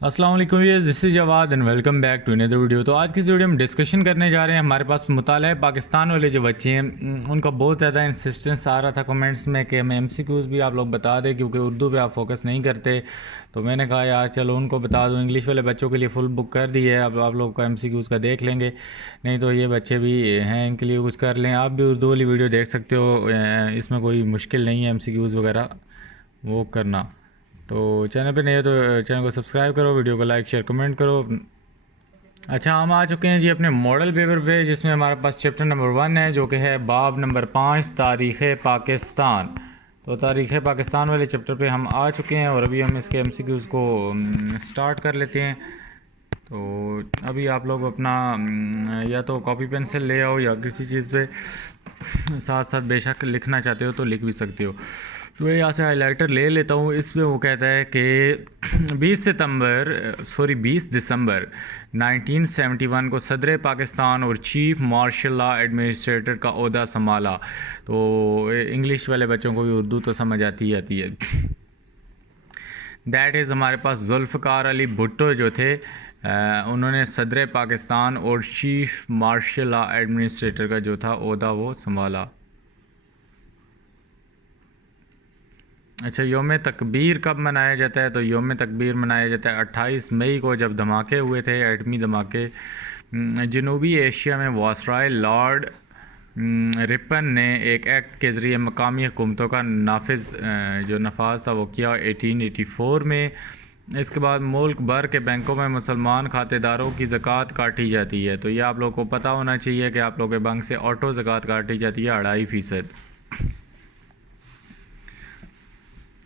अस्सलाम वालेकुम viewers, this is Jawad and welcome back to another video. तो आज की इस वीडियो में डिस्कशन करने जा रहे हैं। हमारे पास मुताला है पाकिस्तान वाले जो बच्चे हैं उनका बहुत ज़्यादा इंसिस्टेंस आ रहा था कमेंट्स में कि हमें एमसीक्यूज़ भी आप लोग बता दें, क्योंकि उर्दू पे आप फोकस नहीं करते। तो मैंने कहा यार चलो उनको बता दूं। इंग्लिश वाले बच्चों के लिए फुल बुक कर दी है, अब आप लोग का एमसीक्यूज़ का देख लेंगे, नहीं तो ये बच्चे भी हैं इनके लिए कुछ कर लें। आप भी उर्दू वाली वीडियो देख सकते हो, इसमें कोई मुश्किल नहीं है एमसीक्यूज़ वगैरह वो करना। तो चैनल पे नहीं है तो चैनल को सब्सक्राइब करो, वीडियो को लाइक शेयर कमेंट करो। अच्छा, हम आ चुके हैं जी अपने मॉडल पेपर पे, जिसमें हमारे पास चैप्टर नंबर 1 है, जो कि है बाब नंबर 5 तारीख़ पाकिस्तान। तो तारीख़ पाकिस्तान वाले चैप्टर पे हम आ चुके हैं और अभी हम इसके एमसीक्यूज़ को स्टार्ट कर लेते हैं। तो अभी आप लोग अपना या तो कॉपी पेंसिल ले आओ या किसी चीज़ पे साथ साथ बेशक लिखना चाहते हो तो लिख भी सकते हो। तो मैं यहाँ से हाइलाइटर ले लेता हूँ। इसमें वो कहता है कि 20 दिसंबर 1971 को सदर पाकिस्तान और चीफ मार्शल लॉ एडमिनिस्ट्रेटर का ओहदा संभाला। तो इंग्लिश वाले बच्चों को भी उर्दू तो समझ आती है। दैट इज़ हमारे पास जुल्फ़कार अली भुट्टो जो थे, उन्होंने सदर पाकिस्तान और चीफ मार्शल लॉ एडमिनिस्ट्रेटर का जो था ओहदा वो संभाला। अच्छा, योम तकबीर कब मनाया जाता है? तो योम तकबीर मनाया जाता है 28 मई को, जब धमाके हुए थे, एटमी धमाके। जनूबी एशिया में वासराय लॉर्ड रिपन ने एक एक्ट के ज़रिए मकामी हुकूमतों का जो नफाज था वो किया 1884 में। इसके बाद मुल्क भर के बैंकों में मुसलमान खातेदारों की ज़कात काटी जाती है। तो ये आप लोग को पता होना चाहिए कि आप लोग के बैंक से ऑटो ज़कात काटी जाती है 2.5%।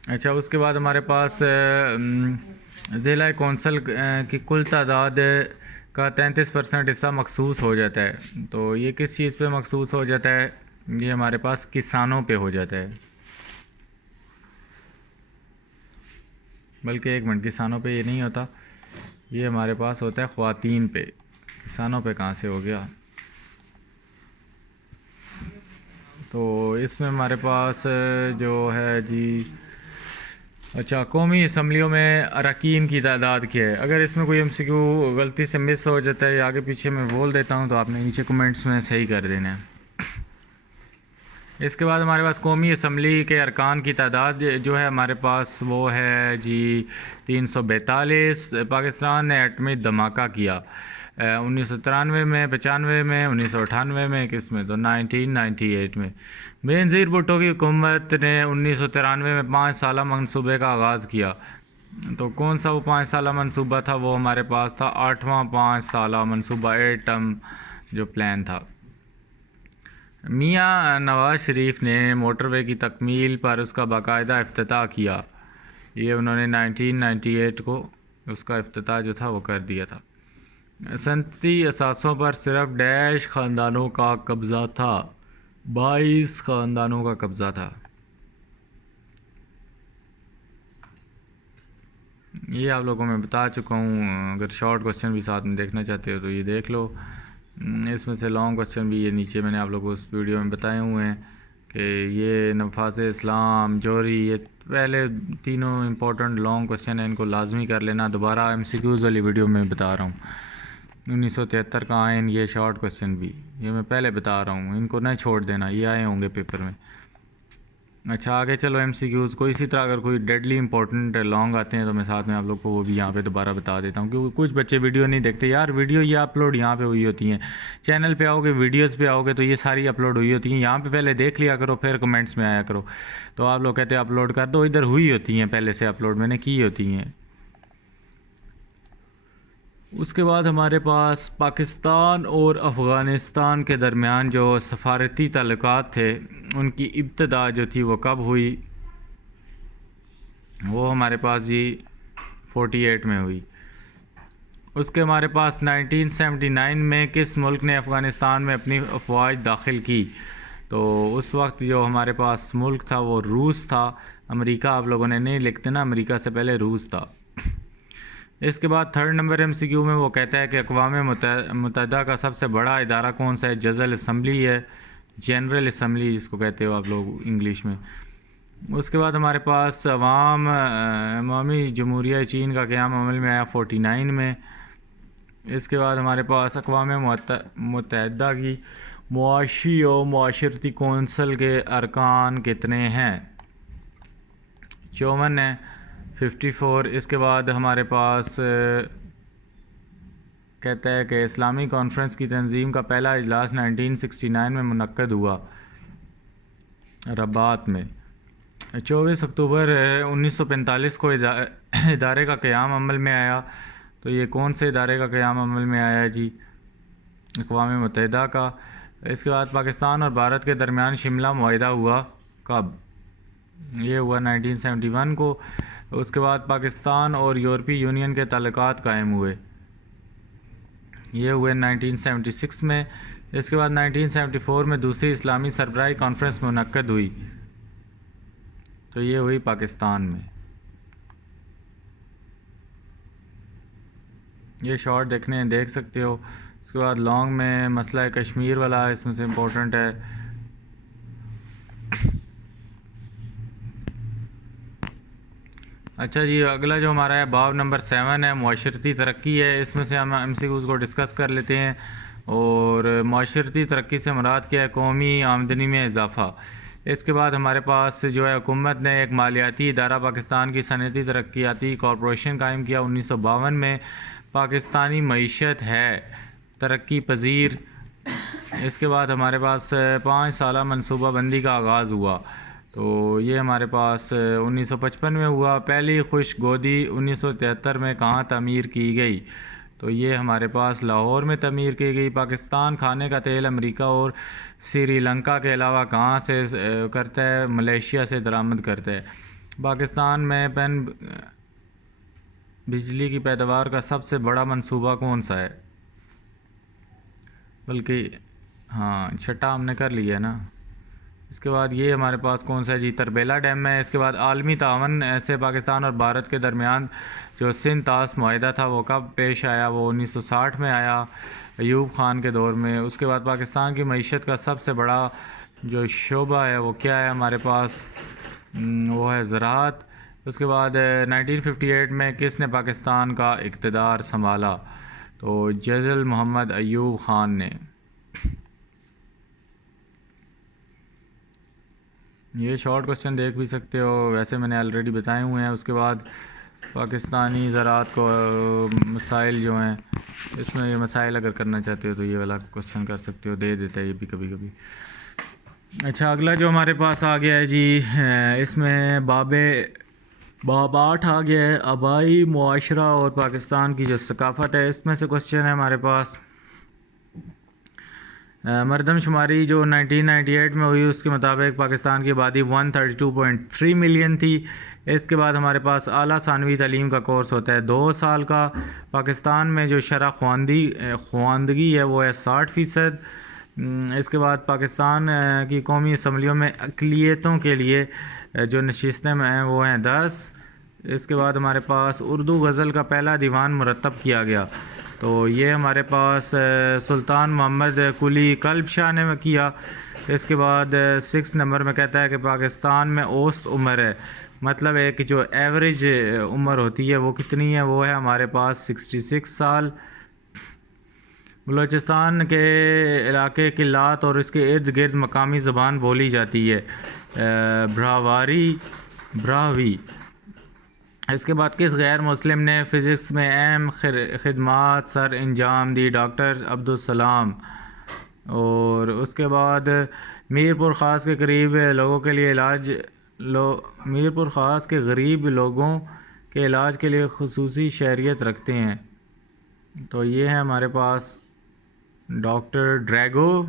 अच्छा, उसके बाद हमारे पास ज़िला कौंसल की कुल तादाद का 33% हिस्सा मखसूस हो जाता है। तो ये किस चीज़ पे मखसूस हो जाता है? ये हमारे पास किसानों पे हो जाता है। बल्कि एक मिनट, किसानों पे ये नहीं होता, ये हमारे पास होता है ख़वातीन पे। किसानों पे कहाँ से हो गया? तो इसमें हमारे पास जो है जी, अच्छा, कौमी असम्बलियों में अरकान की तादाद क्या है? अगर इसमें कोई एमसीक्यू गलती से मिस हो जाता है या आगे पीछे मैं बोल देता हूँ तो आपने नीचे कमेंट्स में सही कर देना है। इसके बाद हमारे पास कौमी असम्बली के अरकान की तादाद जो है हमारे पास वो है जी 342। पाकिस्तान ने एटमी धमाका किया 1993 में, 95 में, 1998 में, किस में? तो 1998 में। बेनज़ीर भुट्टो की हुकूमत ने 1993 में 5 साला मनसूबे का आगाज़ किया। तो कौन सा वो 5 साला मनसूबा था? वो हमारे पास था 8वां 5 साला मनसूबा, 8 टर्म जो प्लान था। मियाँ नवाज़ शरीफ ने मोटरवे की तकमील पर उसका बाकायदा इफ्तिताह किया। ये उन्होंने 1998 को उसका इफ्तिताह जो था वो कर दिया था। सनती असासों पर सिर्फ डैश ख़ानदानों का कब्ज़ा था, 22 ख़ानदानों का कब्ज़ा था। ये आप लोगों को मैं बता चुका हूँ। अगर शॉर्ट क्वेश्चन भी साथ में देखना चाहते हो तो ये देख लो। इसमें से लॉन्ग क्वेश्चन भी ये नीचे मैंने आप लोगों को उस वीडियो में बताए हुए हैं कि ये नफाज इस्लाम, जोरी, ये पहले तीनों इंपॉर्टेंट लॉन्ग क्वेश्चन हैं, इनको लाजमी कर लेना। दोबारा एमसीक्यूज़ वाली वीडियो में बता रहा हूँ। 1973 का आए ये शॉर्ट क्वेश्चन भी, ये मैं पहले बता रहा हूँ, इनको नहीं छोड़ देना, ये आए होंगे पेपर में। अच्छा, आगे चलो एमसीक्यूज़ को। इसी तरह अगर कोई डेडली इंपॉर्टेंट लॉन्ग आते हैं तो मैं साथ में आप लोग को वो भी यहाँ पे दोबारा बता देता हूँ, क्योंकि कुछ बच्चे वीडियो नहीं देखते यार। वीडियो ये अपलोड यहाँ पे हुई होती हैं, चैनल पे आओगे, वीडियोस पे आओगे तो ये सारी अपलोड हुई होती हैं। यहाँ पे पहले देख लिया करो, फिर कमेंट्स में आया करो। तो आप लोग कहते हैं अपलोड कर दो, इधर हुई होती हैं, पहले से अपलोड मैंने की होती हैं। उसके बाद हमारे पास पाकिस्तान और अफ़गानिस्तान के दरमियान जो सफारती ताल्लुकात थे उनकी इब्तदा जो थी वो कब हुई? वो हमारे पास जी 48 में हुई। उसके हमारे पास 1979 में किस मुल्क ने अफ़गानिस्तान में अपनी अफवाज दाखिल की? तो उस वक्त जो हमारे पास मुल्क था वो रूस था। अमेरिका आप लोगों ने नहीं लिखते ना, अमेरिका से पहले रूस था। इसके बाद 3rd नंबर एमसीक्यू में वो कहता है कि अक़वाम मुत्तहिदा का सबसे बड़ा इदारा कौन सा है? जनरल असम्बली है, जनरल असम्बली जिसको कहते हो आप लोग इंग्लिश में। उसके बाद हमारे पास अवामी जमहूरिया चीन का क़याम अमल में आया 49 में। इसके बाद हमारे पास अक़वाम मुत्तहिदा की मुआशी और माशरती कौंसल के अरकान कितने हैं? 54 है, 54। इसके बाद हमारे पास कहता है कि इस्लामी कॉन्फ्रेंस की तंजीम का पहला इजलास 1969 में मुनक्कद हुआ रबात में। 24 अक्टूबर 1945 को इदारे का क़याम अमल में आया। तो ये कौन से इदारे का क़याम अमल में आया है जी? अक़वाम मुत्तहिदा का। इसके बाद पाकिस्तान और भारत के दरमियान शिमला मुआहिदा हुआ कब? ये हुआ 1971 को। उसके बाद पाकिस्तान और यूरोपीय यूनियन के ताल्लुकात कायम हुए, ये हुए 1976 में। इसके बाद 1974 में दूसरी इस्लामी सरबराही कॉन्फ्रेंस मुनक्कद हुई, तो ये हुई पाकिस्तान में। ये शॉर्ट देख सकते हो। उसके बाद लॉन्ग में मसला कश्मीर वाला इसमें से इम्पोर्टेंट है। अच्छा जी, अगला जो हमारा है बाब नंबर 7 है, मुआशरती तरक्की है। इसमें से हम MCQs को डिस्कस कर लेते हैं। और मुआशरती तरक्की से मुराद क्या है? कौमी आमदनी में इजाफ़ा। इसके बाद हमारे पास जो है हुकूमत ने एक मालियाती इदारा पाकिस्तान की सनती तरक्याती कॉरपोरेशन कायम किया 1952 में। पाकिस्तानी मईशत है तरक्की पजीर। इसके बाद हमारे पास 5 साला मनसूबा बंदी का आगाज़ हुआ, तो ये हमारे पास 1955 में हुआ। पहली खुश गोदी 1973 में कहाँ तमीर की गई? तो ये हमारे पास लाहौर में तमीर की गई। पाकिस्तान खाने का तेल अमेरिका और श्रीलंका के अलावा कहाँ से करता है? मलेशिया से दरामद करता है। पाकिस्तान में बिजली की पैदावार का सबसे बड़ा मंसूबा कौन सा है? बल्कि हाँ, छठा हमने कर लिया है ना। इसके बाद ये हमारे पास कौन सा है जी? तरबेला डैम है। इसके बाद आलमी तावन से पाकिस्तान और भारत के दरमियान जो सिंध तास मुआहिदा था वो कब पेश आया? वो 1960 में आया, अयूब ख़ान के दौर में। उसके बाद पाकिस्तान की मईशत का सबसे बड़ा जो शोबा है वो क्या है हमारे पास? वो है ज़राअत। उसके बाद 1958 में किसने पाकिस्तान का इक़्तिदार संभाला? तो जनरल मोहम्मद अयूब ख़ान ने। ये शॉर्ट क्वेश्चन देख भी सकते हो, वैसे मैंने ऑलरेडी बताए हुए हैं। उसके बाद पाकिस्तानी ज़राअत को मसाइल जो हैं, इसमें ये मसाइल अगर करना चाहते हो तो ये वाला क्वेश्चन कर सकते हो, दे देता है ये भी कभी कभी। अच्छा, अगला जो हमारे पास आ गया है जी, इसमें बाब 8 आ गया है, आबाई मुआशरा और पाकिस्तान की जो सकाफ़त है। इसमें से क्वेश्चन है हमारे पास मरदमशुमारी जो 1998 में हुई उसके मुताबिक पाकिस्तान की आबादी 132.3 मिलियन थी। इसके बाद हमारे पास आला सानवी तालीम का कोर्स होता है 2 साल का। पाकिस्तान में जो शरह ख्वानदगी है वो है 60%। इसके बाद पाकिस्तान की कौमी असम्बलियों में अक़लियतों के लिए जो नशिस्तें हैं वो हैं 10। इसके बाद हमारे पास उर्दू गज़ल का पहला दीवान मुरतब किया गया, तो ये हमारे पास सुल्तान मोहम्मद कुली कल्ब शाह ने किया। इसके बाद 6 नंबर में कहता है कि पाकिस्तान में औसत उम्र है, मतलब एक जो एवरेज उम्र होती है वो कितनी है? वो है हमारे पास 66 साल। बलूचिस्तान के इलाके किल्लात और इसके इर्द गिर्द मकामी ज़बान बोली जाती है ब्राहवी। इसके बाद किस गैर मुस्लिम ने फ़िज़िक्स में अहम खिदमात सर अंजाम दी? डॉक्टर अब्दुल सलाम। और उसके बाद मीरपुर ख़ास के करीब लोगों के लिए मीरपुर ख़ास के गरीब लोगों के इलाज के लिए खुसूसी शहरियत रखते हैं, तो ये है हमारे पास डॉक्टर ड्रैगो।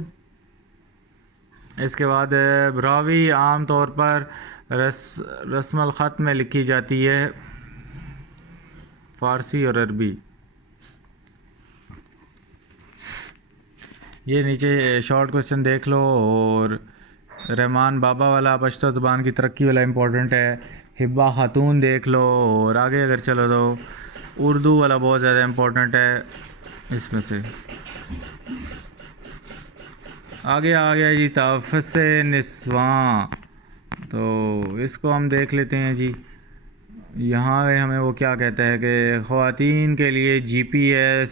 इसके बाद ब्रावी आम तौर पर रस्मल ख़त में लिखी जाती है, फ़ारसी और अरबी। ये नीचे शॉर्ट क्वेश्चन देख लो। और रहमान बाबा वाला पश्तो ज़बान की तरक्की वाला इम्पोर्टेंट है, हिब्बा खातून देख लो। और आगे अगर चलो तो उर्दू वाला बहुत ज़्यादा इम्पोर्टेंट है इसमें से। आगे आ गया जी तहफ़्फ़ुज़ निस्वां, तो इसको हम देख लेते हैं जी। यहाँ पे हमें वो क्या कहता है कि ख़वातीन के लिए जीपीएस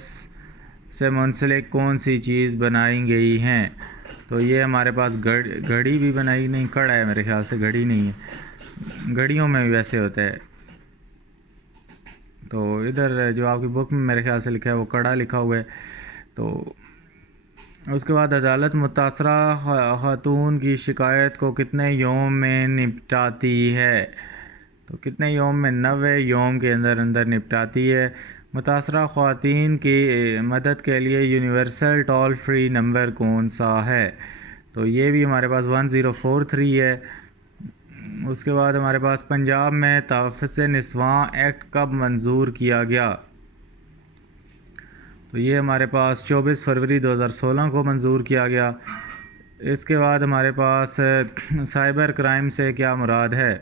से मुंसलिक कौन सी चीज़ बनाई गई हैं। तो ये हमारे पास घड़ी भी बनाई, नहीं कड़ा है मेरे ख्याल से, घड़ी नहीं है, घड़ियों में भी वैसे होता है। तो इधर जो आपकी बुक में मेरे ख्याल से लिखा है वो कड़ा लिखा हुआ है। तो उसके बाद अदालत मुतासरा खातून की शिकायत को कितने यौम में निपटाती है। तो कितने यौम में, 90 यौम के अंदर अंदर निपटाती है। मुतासरा ख़वातीन की मदद के लिए यूनिवर्सल टोल फ्री नंबर कौन सा है। तो ये भी हमारे पास 1043 है। उसके बाद हमारे पास पंजाब में तहफ़्फ़ुज़ निस्वां एक्ट कब मंजूर किया गया। तो ये हमारे पास 24 फरवरी 2016 को मंजूर किया गया। इसके बाद हमारे पास साइबर क्राइम से क्या मुराद है।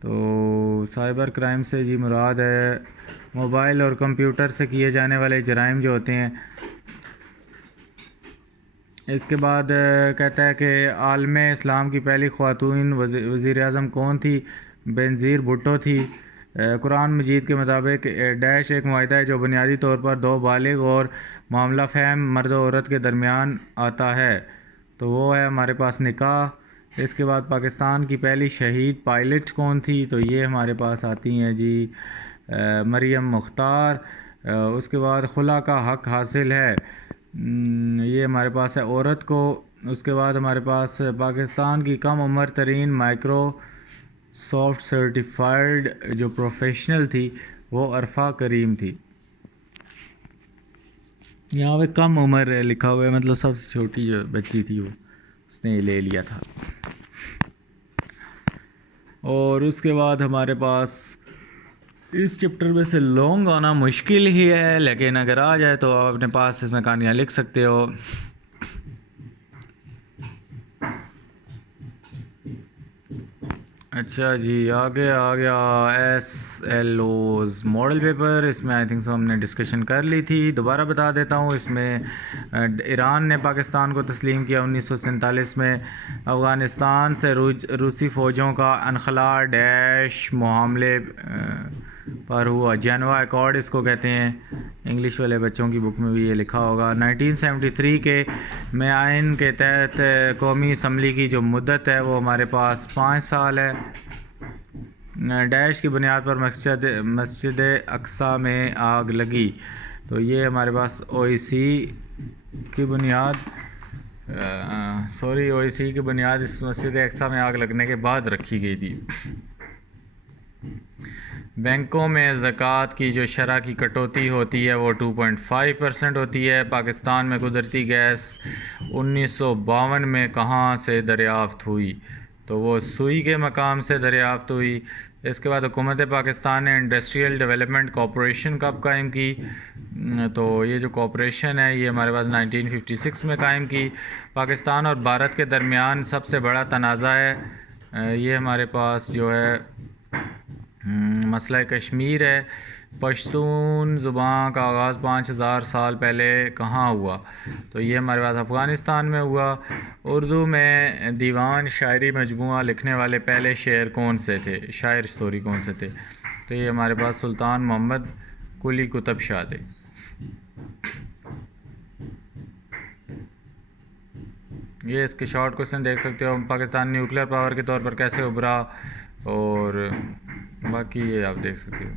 तो साइबर क्राइम से जी मुराद है मोबाइल और कंप्यूटर से किए जाने वाले जराइम जो होते हैं। इसके बाद कहता है कि आलम इस्लाम की पहली ख़वातून वज़ीर आज़म कौन थी। बेनज़ीर भुट्टो थी। कुरान मजीद के मुताबिक डैश एक मुआहदा है जो बुनियादी तौर पर दो बालिग और मामला फ़हम मर्द और औरत के दरमियान आता है। तो वो है हमारे पास निकाह। इसके बाद पाकिस्तान की पहली शहीद पायलट कौन थी। तो ये हमारे पास आती हैं जी मरियम मुख्तार। उसके बाद खुला का हक हासिल है, ये हमारे पास है औरत को। उसके बाद हमारे पास पाकिस्तान की कम उम्र तरीन माइक्रोसॉफ्ट सर्टिफाइड जो प्रोफेशनल थी वो अरफा करीम थी। यहाँ पे कम उम्र लिखा हुआ है, मतलब सबसे छोटी जो बच्ची थी वो उसने ले लिया था। और उसके बाद हमारे पास इस चैप्टर में से लॉन्ग आना मुश्किल ही है, लेकिन अगर आ जाए तो आप अपने पास इसमें कहानियाँ लिख सकते हो। अच्छा जी, आगे आ गया SLO's मॉडल पेपर। इसमें आई थिंक सो हमने डिस्कशन कर ली थी, दोबारा बता देता हूँ। इसमें ईरान ने पाकिस्तान को तस्लीम किया 1947 में। अफ़गानिस्तान से रूसी फ़ौजों का अनखला डैश मामले पर हुआ। जेनवा अकॉर्ड इसको कहते हैं। इंग्लिश वाले बच्चों की बुक में भी ये लिखा होगा। 1973 के में आइन के तहत कौमी असम्बली की जो मुद्दत है वो हमारे पास 5 साल है। डैश की बुनियाद पर मस्जिद अक्सा में आग लगी। तो ये हमारे पास OIC की बुनियाद OIC की बुनियाद इस मस्जिद अक्सा में आग लगने के बाद रखी गई थी। बैंकों में ज़कात की जो शरह की कटौती होती है वो 2.5% होती है। पाकिस्तान में कुदरती गैस 1952 में कहाँ से दरियाफ़्त हुई। तो वो सुई के मकाम से दरियाफ़्त हुई। इसके बाद हुकूमत पाकिस्तान ने इंडस्ट्रियल डेवलपमेंट कॉरपोरेशन कब कायम की। तो ये जो कॉरपोरेशन है ये हमारे पास 1956 में कायम की। पाकिस्तान और भारत के दरमियान सबसे बड़ा तनाज़ा है ये हमारे पास जो है मसला कश्मीर है। पश्तून ज़ुबान का आगाज़ 5000 साल पहले कहाँ हुआ। तो ये हमारे पास अफ़गानिस्तान में हुआ। उर्दू में दीवान शायरी मजमूआ लिखने वाले पहले शेर कौन से थे, शायर स्टोरी कौन से थे। तो ये हमारे पास सुल्तान मोहम्मद कुली कुतुब शाह थे। ये इसके शॉर्ट क्वेश्चन देख सकते हो। पाकिस्तान न्यूक्लियर पावर के तौर पर कैसे उभरा, और बाकी ये आप देख सकते हो।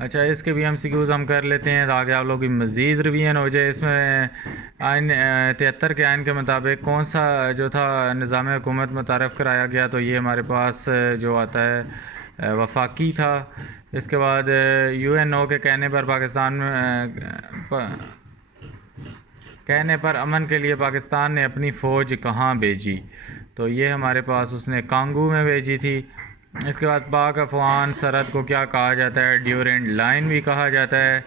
अच्छा, इसके भी MCQs हम कर लेते हैं ताकि आप लोग की मज़ीद रिवीजन हो जाए। इसमें आइन 73 के आइन के मुताबिक कौन सा जो था निज़ाम हुकूमत मुतारफ़ कराया गया। तो ये हमारे पास जो आता है वफाकी था। इसके बाद UNO के कहने पर कहने पर अमन के लिए पाकिस्तान ने अपनी फ़ौज कहाँ भेजी। तो ये हमारे पास उसने कांगू में भेजी थी। इसके बाद पाक अफ़गान सरहद को क्या कहा जाता है, ड्यूरेंट लाइन भी कहा जाता है।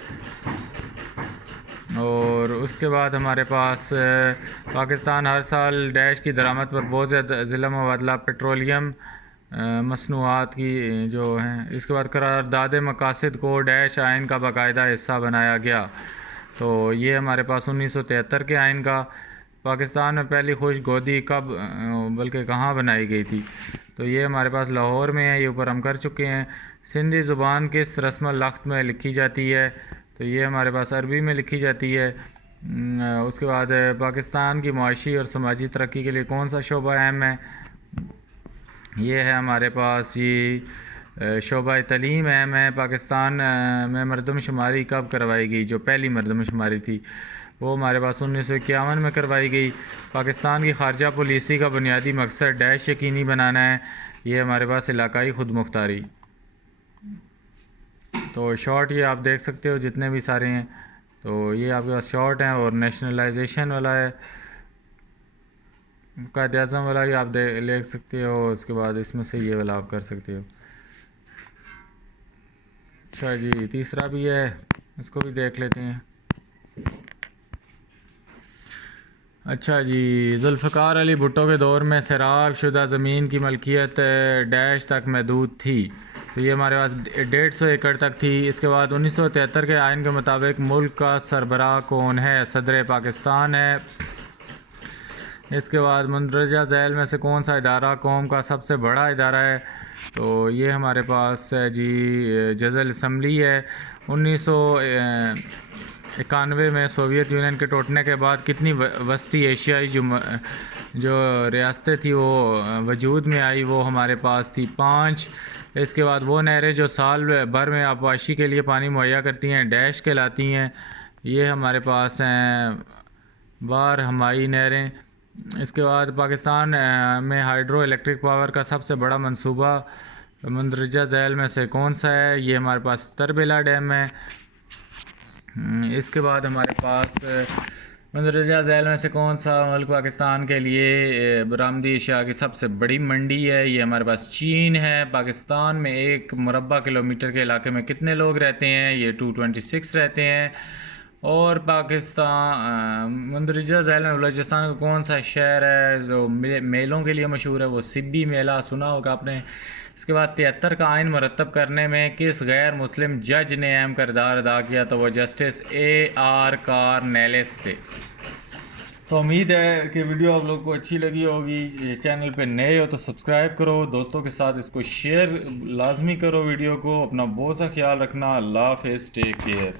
और उसके बाद हमारे पास पाकिस्तान हर साल डैश की दरामद पर बहुत ज़्यादा ज़िला मुबादला पेट्रोलियम मसनूआत की जो हैं। इसके बाद करारदाद मकासद को डैश आइन का बाकायदा हिस्सा बनाया गया। तो ये हमारे पास 1973 के आइन का। पाकिस्तान में पहली खुश गोदी कब बल्कि कहाँ बनाई गई थी, तो ये हमारे पास लाहौर में है, ये ऊपर हम कर चुके हैं। सिंधी ज़ुबान किस रस्म लख्त में लिखी जाती है, तो ये हमारे पास अरबी में लिखी जाती है। उसके बाद पाकिस्तान की मुआशी और समाजी तरक्की के लिए कौन सा शोबा अहम है, ये है हमारे पास जी शोबा तलीम अहम है। पाकिस्तान में मरदमशुमारी कब करवाई गई, जो पहली मरदमशुमारी थी वो हमारे पास 1951 में करवाई गई। पाकिस्तान की खारजा पॉलिसी का बुनियादी मकसद डैश यकीनी बनाना है, ये हमारे पास इलाकाई खुद मुख्तारी। तो शॉर्ट ये आप देख सकते हो जितने भी सारे हैं, तो ये आपके पास शॉर्ट हैं। और नेशनलाइजेशन वाला है, कायदे आज़म वाला भी आप देख सकते हो। उसके बाद इसमें से ये वाला आप कर सकते हो। अच्छा जी, तीसरा भी है, इसको भी देख लेते हैं। अच्छा जी, जुल्फ़िकार अली भुट्टो के दौर में सैराब शुदा ज़मीन की मलकियत डैश तक महदूद थी, तो ये हमारे पास 150 एकड़ तक थी। इसके बाद 1973 के आइन के मुताबिक मुल्क का सरबराह कौन है, सदर पाकिस्तान है। इसके बाद मंदरजा झैल में से कौन सा इदारा कौम का सबसे बड़ा इदारा है, तो ये हमारे पास है जी जनरल असम्बली है। 1991 में सोवियत यूनियन के टूटने के बाद कितनी वस्ती एशियाई जो रियासतें थी वो वजूद में आई, वो हमारे पास थी 5। इसके बाद वो नहरें जो साल भर में आबपाशी के लिए पानी मुहैया करती हैं डैश कहलाती हैं, ये हमारे पास हैं बार हमाई नहरें। इसके बाद पाकिस्तान में हाइड्रो इलेक्ट्रिक पावर का सबसे बड़ा मंसूबा मंदरजा झैल में से कौन सा है, ये हमारे पास तरबेला डैम है। इसके बाद हमारे पास मंदरजा झैल में से कौन सा मुल्क पाकिस्तान के लिए बरामदी अशिया की सबसे बड़ी मंडी है, ये हमारे पास चीन है। पाकिस्तान में 1 मुरबा किलोमीटर के इलाके में कितने लोग रहते हैं, ये 226 रहते हैं। और पाकिस्तान मंदरजा झैल में बलूचिस्तान का कौन सा शहर है जो मेलों के लिए मशहूर है, वो सिब्बी मेला सुना होगा आपने। इसके बाद 73 का आइन मुरतब करने में किस गैर मुस्लिम जज ने अहम किरदार अदा किया, तो वह जस्टिस AR कार्नेलिस थे। तो उम्मीद है कि वीडियो आप लोग को अच्छी लगी होगी। चैनल पे नए हो तो सब्सक्राइब करो, दोस्तों के साथ इसको शेयर लाजमी करो वीडियो को। अपना बहुत सा ख्याल रखना। अल्लाह हाफ़िज़, टेक केयर।